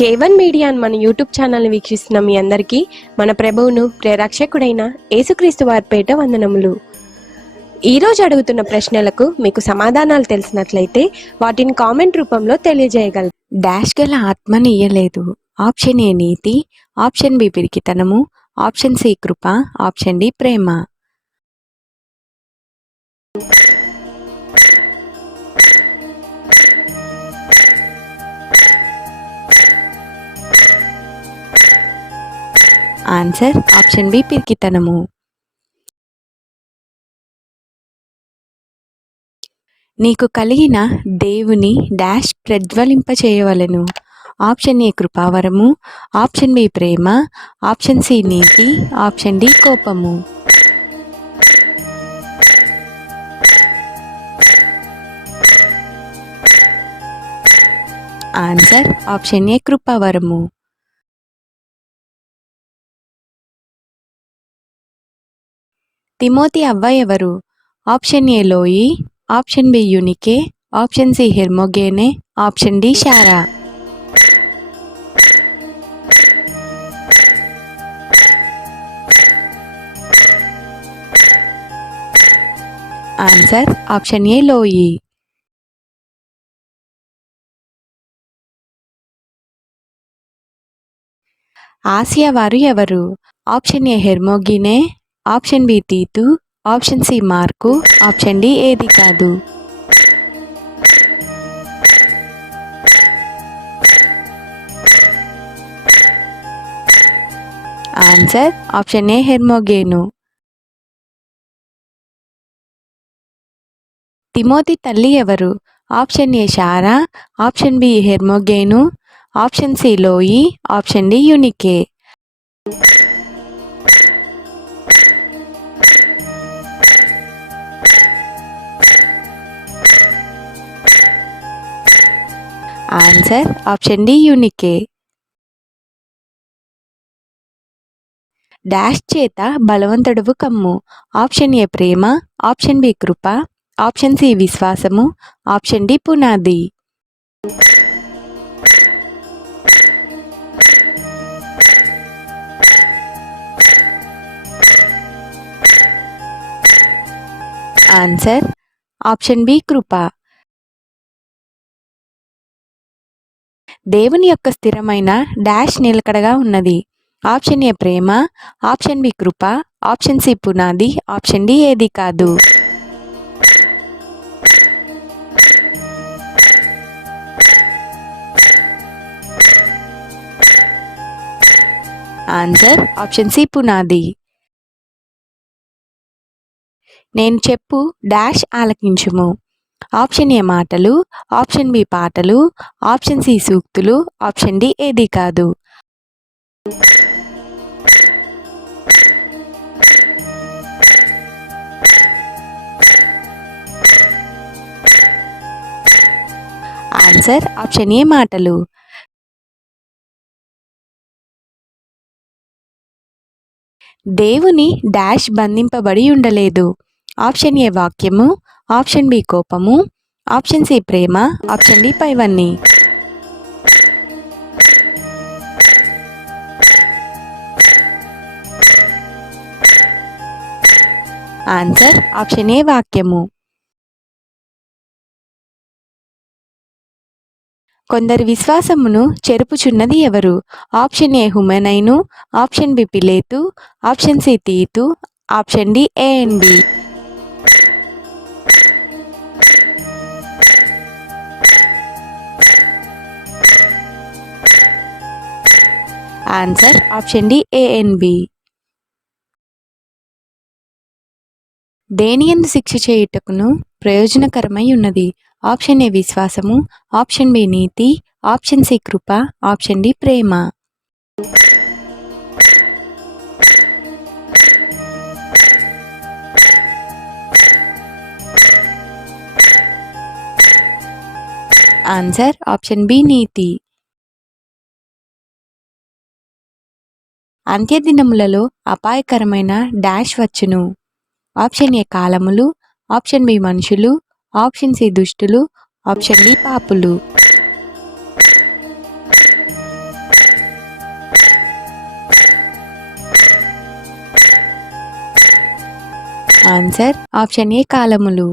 K1 media మన యూట్యూబ్ ఛానల్ని వీక్షిస్తున్న మీ అందరికీ మన ప్రభువును ప్రేరక్షకుడైన యేసుక్రీస్తు వారి పేట వందనములు. ఈరోజు అడుగుతున్న ప్రశ్నలకు మీకు సమాధానాలు తెలిసినట్లయితే వాటిని కామెంట్ రూపంలో తెలియజేయగలరు. డాష్ గల ఆత్మని ఇయ్యలేదు. ఆప్షన్ ఏ నీతి, ఆప్షన్ బి పిరికితనము, ఆప్షన్ సి కృప, ఆప్షన్ డి ప్రేమ. ఆన్సర్ ఆప్షన్ బి పిరికితనము. నీకు కలిగిన దేవుని డాష్ ప్రజ్వలింపచేయవలెను. ఆప్షన్ ఏ కృపావరము, ఆప్షన్ బి ప్రేమ, ఆప్షన్ సి నీతి, ఆప్షన్ డి కోపము. ఆన్సర్ ఆప్షన్ ఏ కృపావరము. తిమోతి అవ్వ ఎవరు? Option A Lois, option B Eunice, option C Hermogenes, option D Sarah. Answer option A Lois. Asia వారు ఎవరు? Option A Hermogenes, option B Titus, option C Mark, option D ఏది కాదు. Answer option A Hermogenes. Timothy తల్లి ఎవరు? Option A Sarah, option B Hermogenes, option C Lois, option D Eunice. Answer option D Eunice. Dash చేత బలవంతుడువు కమ్ము. Option A ప్రేమ, option B కృప, option C విశ్వాసము, ఆప్షన్ డి పునాది. ఆన్సర్ ఆప్షన్ బి కృప. దేవుని యొక్క స్థిరమైన డాష్ నిలకడగా ఉన్నది. ఆప్షన్ ఏ ప్రేమ, ఆప్షన్ బి కృప, ఆప్షన్ సి పునాది, ఆప్షన్ డి ఏది కాదు. ఆన్సర్ ఆప్షన్ సి పునాది. నేను చెప్పు డాష్ ఆలకించుము. ఆప్షన్ ఏ మాటలు, ఆప్షన్ బి పాటలు, ఆప్షన్ సి సూక్తులు, ఆప్షన్ డి ఏది కాదు. ఆన్సర్ ఆప్షన్ ఏ మాటలు. దేవుని డాష్ బంధింపబడి ఉండలేదు. ఆప్షన్ ఏ వాక్యము, ఆప్షన్ బి కోపము, ఆప్షన్ సి ప్రేమ, ఆప్షన్ డి పైవన్నీ. ఆన్సర్ ఆప్షన్ ఏ వాక్యము. కొందరి విశ్వాసమును చెరుపుచున్నది ఎవరు? Option A Hymenaeus, option B Philetus, option C Titus, option D A and B. Answer option D A and B. దేనియందు శిక్ష చేయుటకును ప్రయోజనకరమై ఉన్నది? ఆప్షన్ ఏ విశ్వాసము, ఆప్షన్ బి నీతి, ఆప్షన్ సి కృప, ఆప్షన్ డి ప్రేమ. ఆన్సర్ ఆప్షన్ బి నీతి. అంత్యదినములలో అపాయకరమైన డాష్ వచ్చును. ఆప్షన్ ఏ కాలములు, ఆప్షన్ బి మనుషులు, ఆప్షన్ సి దుష్టులు, ఆప్షన్ డి పాపులు. ఆన్సర్ ఆప్షన్ ఏ కాలములు.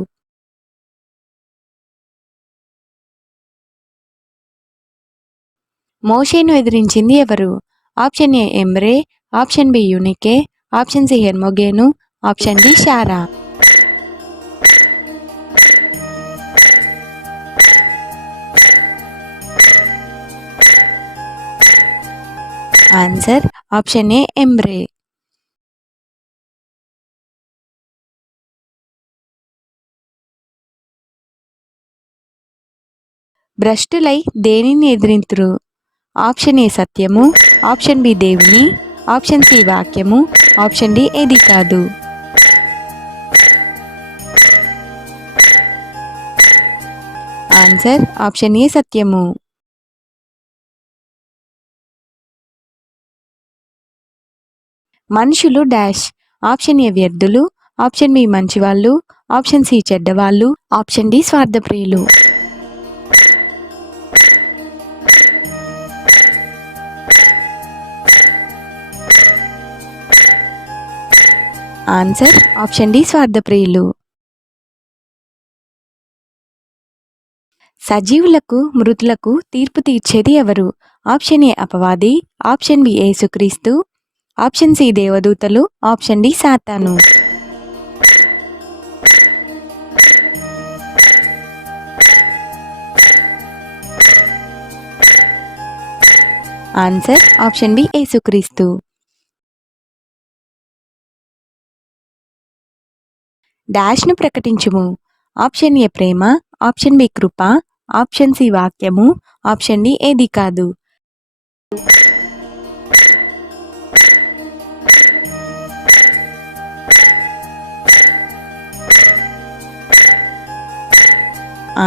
మోషేను ఎదిరించింది ఎవరు? ఆప్షన్ ఏ ఎమ్రే, option B Eunice, option C Hermogenes, option D Sarah. Answer option A ఎమ్రే. భ్రష్టులై దేనిని ఎదిరింతురు? ఆప్షన్ ఏ సత్యము, ఆప్షన్ బి దేవుని, ఆప్షన్ సి వాక్యము, ఆప్షన్ డి ఏది కాదు. ఆన్సర్ ఆప్షన్ ఏ సత్యము. మనుషులు డాష్. ఆప్షన్ ఏ వ్యర్థులు, ఆప్షన్ బి మంచివాళ్ళు, ఆప్షన్ సి చెడ్డవాళ్ళు, ఆప్షన్ డి స్వార్థప్రియులు. ఆన్సర్ ఆప్షన్ డి స్వార్థప్రియులు. సజీవులకు మృతులకు తీర్పు తీర్చేది ఎవరు? ఆప్షన్ ఏ అపవాది, ఆప్షన్ బి యేసుక్రీస్తు, ఆప్షన్ సి దేవదూతలు, ఆప్షన్ డి సాతాను. ఆన్సర్ ఆప్షన్ బి యేసుక్రీస్తు. డాష్ను ప్రకటించుము. ఆప్షన్ ఏ ప్రేమ, ఆప్షన్ బి కృప, ఆప్షన్ సి వాక్యము, ఆప్షన్ డి ఏది కాదు.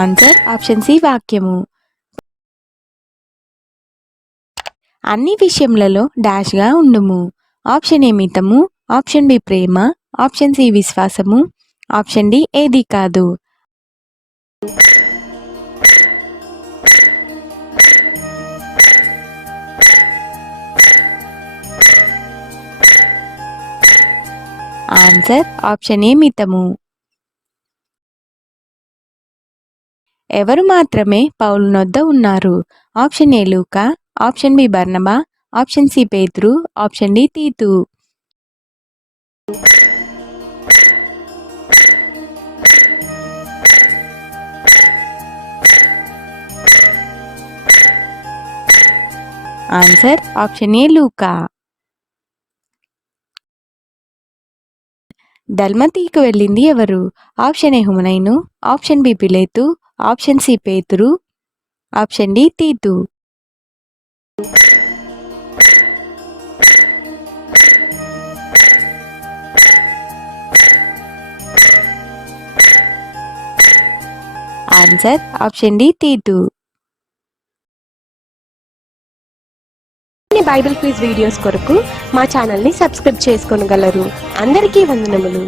ఆన్సర్ ఆప్షన్ సి వాక్యము. అన్ని విషయములలో డాష్గా ఉండుము. ఆప్షన్ ఏ మితము, ఆప్షన్ బి ప్రేమ, ఆప్షన్ సి విశ్వాసము, ఆప్షన్ డి ఏది కాదు. ఆన్సర్ ఆప్షన్ ఏ మితము. ఎవరు మాత్రమే పౌలు నొద్ద ఉన్నారు? Option A Luke, option B Barnabas, option C పేతురు, option D Titus. Answer option A Luke. దల్మతీకు వెళ్ళింది ఎవరు? Option A Hymenaeus, option B Philetus, option C పేతురు, option D Titus. Answer option D Titus. Bible quiz videos కొరకు మా ఛానల్ని సబ్స్క్రైబ్ చేసుకోగలరు. అందరికీ వందనములు.